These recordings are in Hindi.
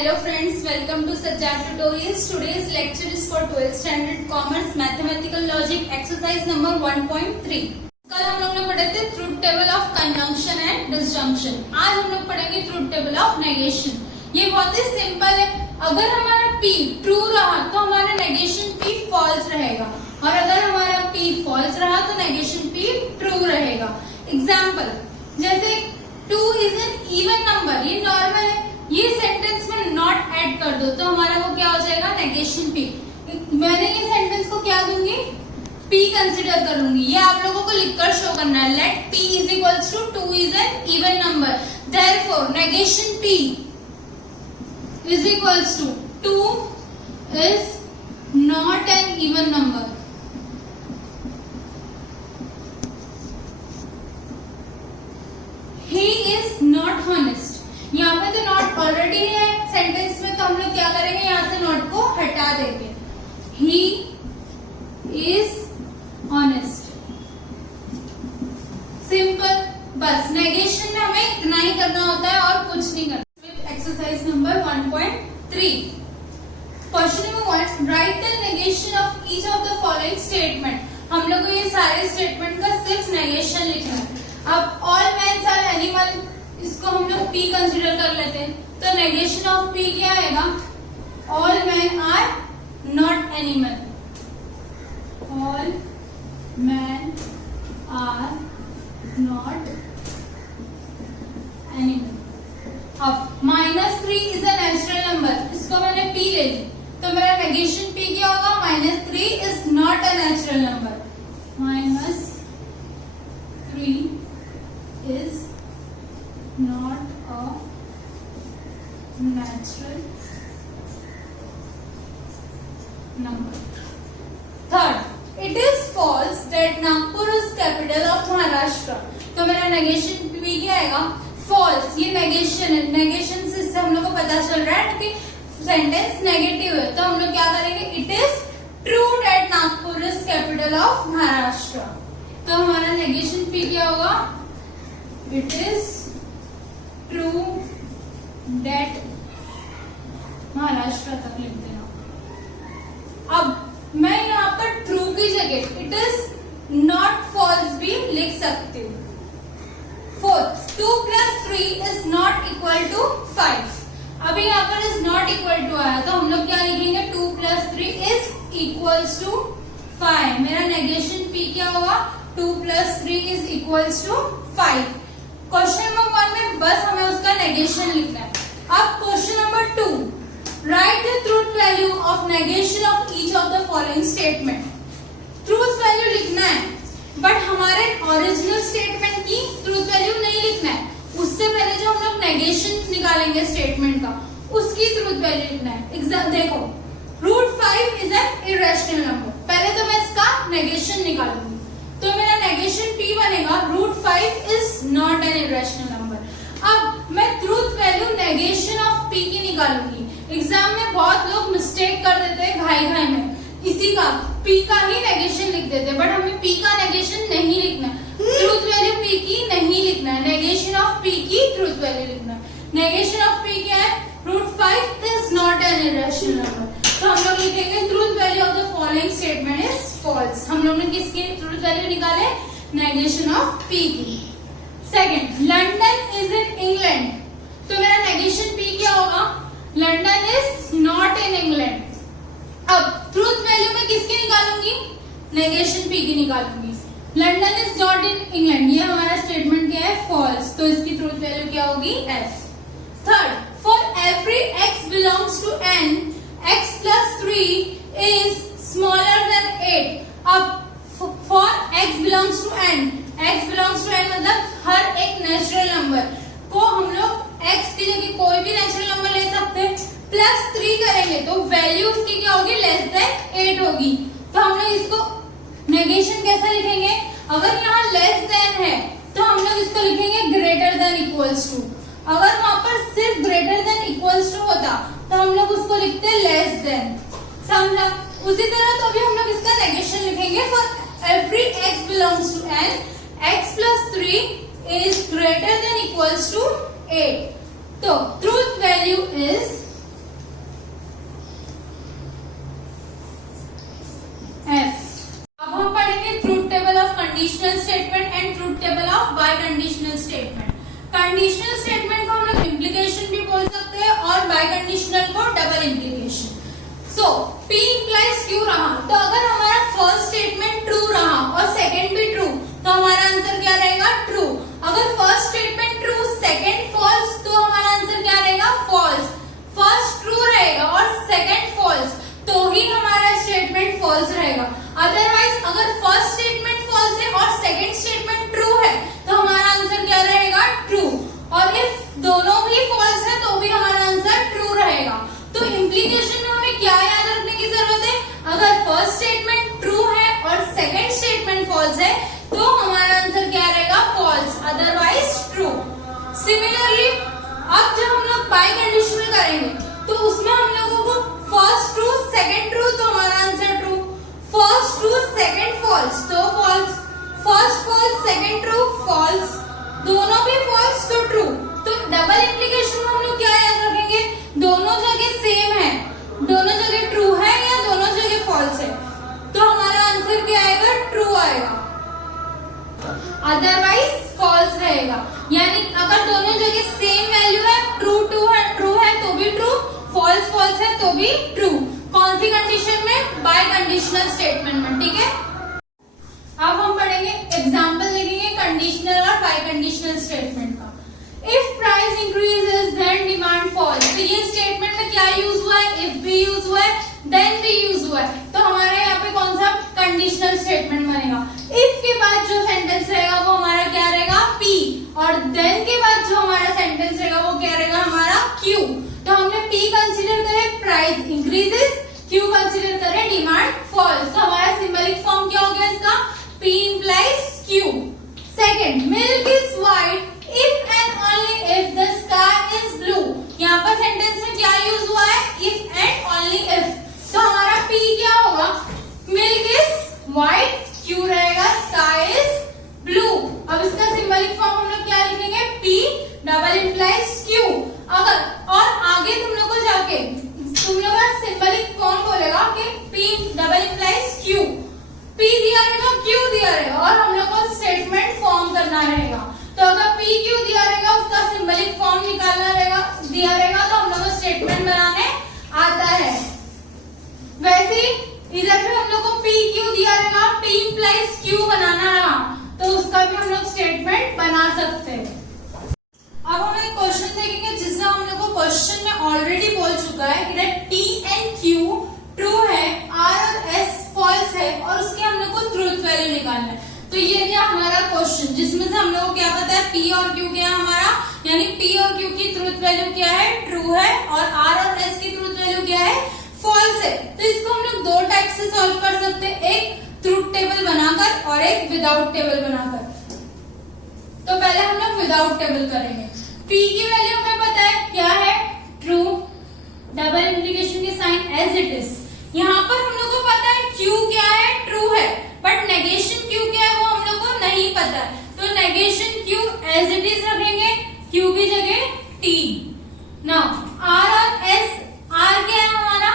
Hello friends, welcome to Sajjad Tutorials. Today's lecture is for 12th Standard Commerce Mathematical Logic Exercise number 1.3. कल हम लोग ने पढ़े थे truth table of conjunction and disjunction. आज हम लोग पढ़ेंगे ट्रूथ टेबल ऑफ नेगेशन. ये बहुत ही सिंपल है. अगर हमारा P ट्रू रहा तो हमारा नेगेशन P फॉल्स रहेगा और अगर हमारा P फॉल्स रहा तो नेगेशन P ट्रू रहेगा. एग्जाम्पल जैसे 2 इज एन इवन नंबर, ये नॉर्मल है. ये सेंटेंस में नॉट ऐड कर दो तो हमारा वो क्या हो जाएगा, नेगेशन P. मैंने ये सेंटेंस को क्या दूंगी, P कंसिडर कर लूंगी. ये आप लोगों को लिखकर शो करना है. Let P is equals to 2 is an even number. Therefore negation P is equals to 2 is not an even number. He is not honest. यहाँ पे तो नॉट ऑलरेडी है सेंटेंस में, तो हम लोग क्या करेंगे, यहाँ से नॉट को हटा देंगे. He is honest. सिंपल. बस नेगेशन में हमें इतना ही करना होता है और कुछ नहीं करना. Exercise number 1.3. Question number 1. Right the negation of each of the following statement. हम लोग को ये सारे स्टेटमेंट का सिर्फ नेगेशन लिखना है. अब ऑल मैन्स आर एनिमल, इसको हम लोग P कंसिडर कर लेते हैं. तो नेगेशन ऑफ P क्या आएगा, all man are not animal. All man are not animal. अब -3 इज अ नेचुरल नंबर, इसको मैंने P ले ली तो मेरा नेगेशन P क्या होगा, -3 is not a natural number. -3 is not a natural number. Third, it is false that Nagpur is capital of Maharashtra. तो मेरा नेगेशन P क्या आएगा, false. ये नेगेशन है. नेगेशन से हम लोग को पता चल रहा है कि सेंटेंस नेगेटिव है, तो हम लोग क्या करेंगे, it is true that Nagpur is capital of Maharashtra. तो हमारा नेगेशन P क्या होगा, it is true that Maharashtra तक लिख देना. अब मैं यहाँ पर ट्रू की जगह it is not false भी लिख सकती हूँ. 4. 2 + 3 is not equal to 5. अभी यहाँ पर is not equal to आया तो हम लोग क्या लिखेंगे, 2 + 3 is equals to 5. मेरा नेगेशन P क्या होगा, 2 + 3 is equals to 5. Question number 1 में बस हमें उसका नेगेशन लिखना है. अब question number 2. Right the truth value of negation of each of the following statement. Truth value लिखना है बट हमारे ओरिजिनल स्टेटमेंट की ट्रूथ वैल्यू नहीं लिखना है. उससे पहले जो हम लोग नेगेशन निकालेंगे स्टेटमेंट का, उसकी ट्रूथ वैल्यू लिखना है. देखो √5 इज एन इरेशनल नंबर. पहले तो मैं इसका नेगेशन निकालूंगी तो मेरा नेगेशन P बनेगा √5 is not an irrational number. अब मैं truth value negation of P की निकालूंगी. एग्जाम में बहुत लोग मिस्टेक कर देते हैं घाई में, इसी का P का ही नेगेशन लिख देते हैं, बट हमें P का नेगेशन नहीं लिखना है. ट्रूथ वैल्यू P की नहीं लिखना है, नेगेशन ऑफ P की ट्रूथ वैल्यू लिखना है. नेगेशन ऑफ P क्या है, √5 is not an irrational number. तो हम लोग लिखेंगे truth value of the following statement is false. हम लोग ने किसकी ट्रूथ वैल्यू निकाले, नेगेशन ऑफ P की. Second, London is in England. तो मेरा नेगेशन P क्या होगा, London is not in England. अब ट्रूथ वैल्यू में किसकी निकालूंगी, नेगेशन P की निकालूंगी. London is not in England, ये हमारा स्टेटमेंट क्या है, फॉल्स. तो इसकी ट्रूथ वैल्यू क्या होगी, F. Third, for every x belongs to n, x + 3 is smaller than 8. अब for x belongs to n, x belongs to n मतलब हर एक नेचुरल नंबर को हम लोग x की जगह कोई भी नेचुरल नंबर ले सकते हैं. +3 करेंगे तो वैल्यू उसकी क्या होगी, <8 होगी. तो हम लोग इसको नेगेशन कैसा लिखेंगे, अगर यहाँ < है तो हम लोग इसको लिखेंगे >= अगर वहां पर सिर्फ >= होता तो हम लोग उसको लिखते <. समझा. उसी तरह तो अभी हम लोग इसका नेगेशन लिखेंगे. For every x belongs to n, x + 3 is greater than equals to 8. तो ट्रूथ वैल्यू इज इम्प्लीकेशन में हमें क्या याद रखने की जरूरत है? अगर फर्स्ट स्टेटमेंट ट्रू है और सेकंड स्टेटमेंट फॉल्स है तो हमारा आंसर क्या रहेगा? False, otherwise true. सिमिलरली अब जब हम लोग बाय कंडीशनल करेंगे तो उसमें हम लोगों को फर्स्ट ट्रू सेकंड ट्रू तो हमारा answer true, first true second false तो false, first false second true false, दोनों भी फॉल्स तो ट्रू। तो डबल इम्प्लीकेशन में हम लोग क्या याद रखेंगे? दोनों जगह सेम है, दोनों जगह ट्रू है या दोनों जगह फॉल्स है, तो हमारा आंसर क्या आएगा? ट्रू आएगा, अदरवाइज फॉल्स रहेगा। यानी अगर दोनों जगह सेम वैल्यू है, ट्रू है तो भी ट्रू, फॉल्स फॉल्स है तो भी ट्रू। कौन सी कंडीशन में? बाय कंडीशनल स्टेटमेंट में, ठीक है। अब हम पढ़ेंगे एग्जांपल लिखेंगे कंडीशनल और बाय कंडीशनल स्टेटमेंट का। If price increases then demand falls, तो ये स्टेटमेंट में क्या यूज हुआ है? इफ भी यूज हुआ है, देन भी यूज हुआ है, तो हमारे यहाँ पे कौन सा कंडीशनल स्टेटमेंट बनेगा? इफ के बाद जो सेंटेंस रहेगा वो हमारा क्या रहेगा? पी, और देन के बाद जो हमारा सेंटेंस रहेगा वो क्या रहेगा? हमारा क्यू। तो हमने पी कंसीडर करे प्राइस इंक्रीजेस, क्यू कंसीडर करे डिमांड फॉल्स, तो हमारा सिंबलिक फॉर्म क्या हो गया इसका? P implies Q. Second, milk is white if and only if the sky is blue. यहाँ पर सेंटेंस में क्या यूज हुआ है? If and only if. तो हमारा P क्या होगा? Milk is white, Q रहेगा sky is blue. अब इसका सिंबलिक फॉर्म हम लोग क्या लिखेंगे? P double implies Q. अगर और आगे तुम लोग को जाके तुम लोग का सिंबलिक फॉर्म बोलेगा कि P double implies Q. P दिया रहेगा, Q दिया रहेगा और हम लोग को स्टेटमेंट फॉर्म करना रहेगा। तो अगर P Q दिया रहेगा उसका सिंबलिक फॉर्म निकालना रहेगा, दिया रहेगा तो हम लोग को स्टेटमेंट बनाने आता है। वैसे इधर भी हम लोग को P Q दिया रहेगा, P implies Q बनाना रहा तो उसका भी हम लोग स्टेटमेंट बना सकते हैं। अब हम एक क्वेश्चन देखेंगे जिसमें हम लोग को क्वेश्चन में ऑलरेडी बोल चुका है कि T and Q ट्रू है, R और S फॉल्स है और उसके हम लोग को ट्रूथ वैल्यू निकालना है। तो ये क्या हमारा क्वेश्चन जिसमें से हम लोग को क्या पता है? P और Q क्या है हमारा, यानी P और Q की ट्रूथ वैल्यू क्या है? ट्रू है, और R और S की ट्रूथ वैल्यू क्या है? फॉल्स है। तो इसको हम लोग दो टाइप से सॉल्व कर सकते हैं, एक ट्रूथ टेबल बनाकर और एक विदाउट टेबल बनाकर। तो पहले हम लोग विदाउट टेबल करेंगे। P की वैल्यू हमें पता है क्या है? ट्रू, डबल इंप्लीकेशन की साइन एज इट इज। यहाँ पर हम लोग को पता है Q क्या है? ट्रू है, बट नेगेशन Q क्या है वो हम लोग को नहीं पता है, तो negation Q as it is रखेंगे, Q की जगह T। नाउ R और S, R क्या है हमारा?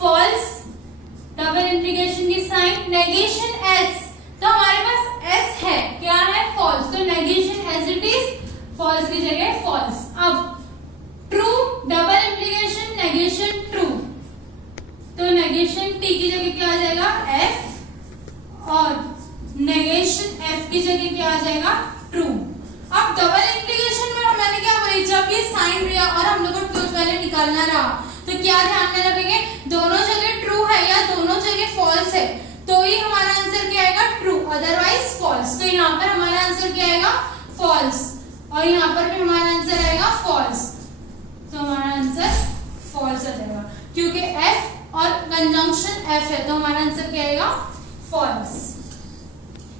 फॉल्स, डबल इंप्लीकेशन की साइन, नेगेशन S, तो हमारे पास S है, क्या है? फॉल्स, तो negation as it is, false की जगह फॉल्स। अब true, double implication, negation true, तो नेगेशन T की जगह क्या आ जाएगा? F, और नेगेशन F की जगह क्या आ जाएगा? ट्रू। अब डबल इंप्लीकेशन में मैंने क्या बोली, जब ये साइन दिया और हम लोग को ट्रूथ वैल्यू निकालना रहा तो क्या ध्यान में रखेंगे? दोनों जगह ट्रू है या दोनों जगह फॉल्स है तो ही हमारा आंसर क्या आएगा? True, otherwise false. तो यहाँ पर हमारा आंसर क्या आएगा? फॉल्स, और यहाँ पर भी हमारा आंसर आएगा फॉल्स, तो हमारा आंसर फॉल्स आ जाएगा क्योंकि F और कंजंक्शन F है, तो हमारा आंसर क्या आएगा? फॉल्स।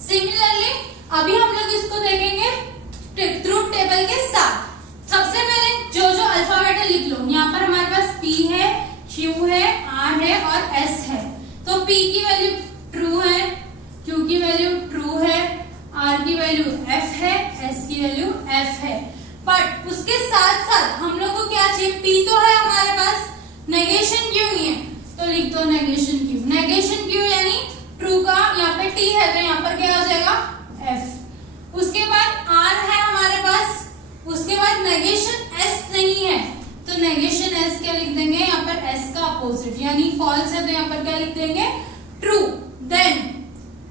सिमिलरली अभी हम लोग इसको देखेंगे ट्रूथ टेबल के साथ। सबसे पहले जो जो अल्फाबेट है लिख लो। यहाँ पर हमारे पास P है, Q है, R है और S है। तो P की वैल्यू ट्रू है, Q की वैल्यू ट्रू है, R की वैल्यू F है, S की वैल्यू F है। बट उसके साथ साथ हम लोग को क्या चाहिए? P तो है हमारे पास, नेगेशन क्यों नहीं है? तो लिख दो नेगेशन Q। नेगेशन Q यानी ट्रू का यहाँ पे T है तो यहाँ पर क्या हो जाएगा? F। उसके बाद R है हमारे पास, उसके बाद नेगेशन S नहीं है तो नेगेशन S क्या लिख देंगे? यहाँ पर S का अपोजिट यानी फॉल्स है तो यहाँ पर क्या लिख देंगे? ट्रू। देन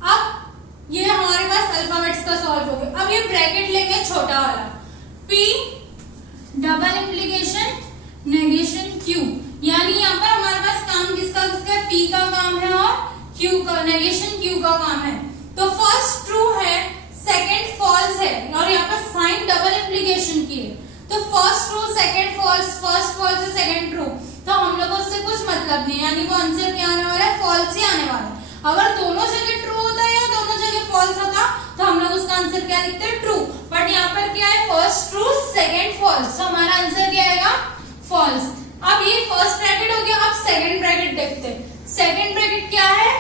अब ये हमारे पास अल्फाबेट्स का सॉल्व हो गया। अब ये ब्रैकेट लेंगे छोटा वाला, P double implication negation Q, यानी यहाँ पर हमारे पास काम किसका किसका है? P का काम है और Q का, नेगेशन Q का काम है। तो फर्स्ट ट्रू है, सेकंड फॉल्स है और यहाँ पर साइन डबल इंप्लीकेशन की है। तो first true second false, first false है सेकंड ट्रू, तो हम लोग को मतलब नहीं, यानी वो आंसर क्या आने वाला है, फॉल्स ही आने वाला है। अगर दोनों जगह ट्रू होता है या दोनों जगह फॉल्स होता तो हम लोग उसका आंसर क्या लिखते हैं, ट्रू। बट यहाँ पर क्या है, फर्स्ट ट्रू सेकंड फॉल्स, तो हमारा आंसर क्या आएगा, फॉल्स। अब ये फर्स्ट ब्रैकेट हो गया, अब सेकंड ब्रैकेट देखते हैं। सेकंड ब्रैकेट क्या है,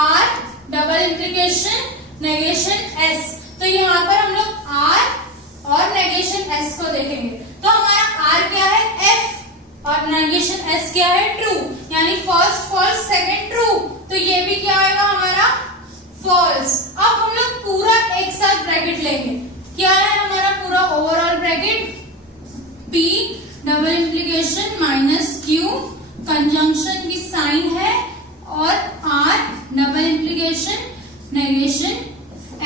R double implication negation S. तो यहाँ पर हम लोग आर और नेगेशन एस को देखेंगे, तो हमारा आर क्या है, एफ, और नेगेशन एस क्या है, ट्रू, यानी फर्स्ट फॉल्स सेकंड ट्रू, तो ये भी क्या आएगा हमारा फॉल्स। अब हम लोग पूरा एक साथ ब्रैकेट लेंगे, क्या है हमारा पूरा overall bracket, P double implication minus Q conjunction की साइन है, और R double implication negation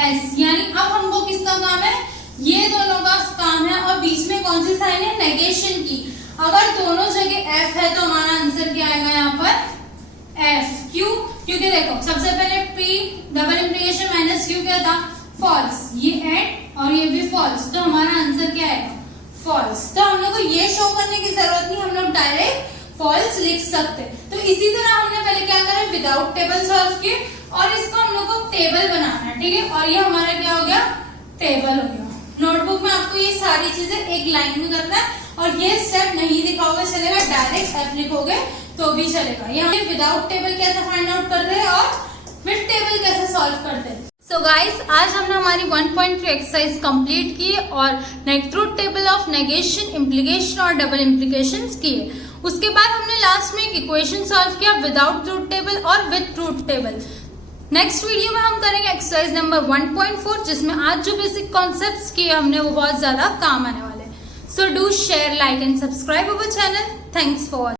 S, यानी अब हमको किसका काम है, ये दोनों का काम है, और बीच में कौन सी साइन है, नेगेशन की। अगर दोनों जगह F है तो हमारा आंसर क्या आएगा यहाँ पर, F। क्यों, क्योंकि देखो सबसे पहले P double implication minus Q क्या था, फॉल्स, ये एंड और ये भी फॉल्स, तो हमारा आंसर क्या आएगा, फॉल्स। तो हम लोग को ये शो करने की जरूरत नहीं, हम लोग डायरेक्ट फॉल्स लिख सकते। तो इसी तरह हमने पहले क्या करा, विदाउट टेबल सॉल्व किए, और इसको हम लोग को टेबल बनाना है, ठीक है। और ये हमारा क्या हो गया, टेबल हो गया। नोटबुक में आपको ये सारी चीजें एक लाइन में करना है, और ये स्टेप नहीं दिखाओगे चलेगा, डायरेक्ट एफ लिखोगे तो भी चलेगा। यहाँ विदाउट टेबल कैसे फाइंड आउट करते हैं और विद टेबल कैसे सॉल्व करते हैं। सो गाइस, आज हमने हमारी 1.3 एक्सरसाइज कंप्लीट की और truth table of negation, implication और डबल इम्प्लीकेशंस किए। उसके बाद हमने लास्ट में एक इक्वेशन सॉल्व किया विदाउट ट्रूथ टेबल और with truth table. Next video में हम करेंगे एक्सरसाइज नंबर 1.4, जिसमें आज जो बेसिक कॉन्सेप्ट्स किए हमने वो बहुत ज्यादा काम आने वाले हैं। So do share, like and subscribe our channel. Thanks for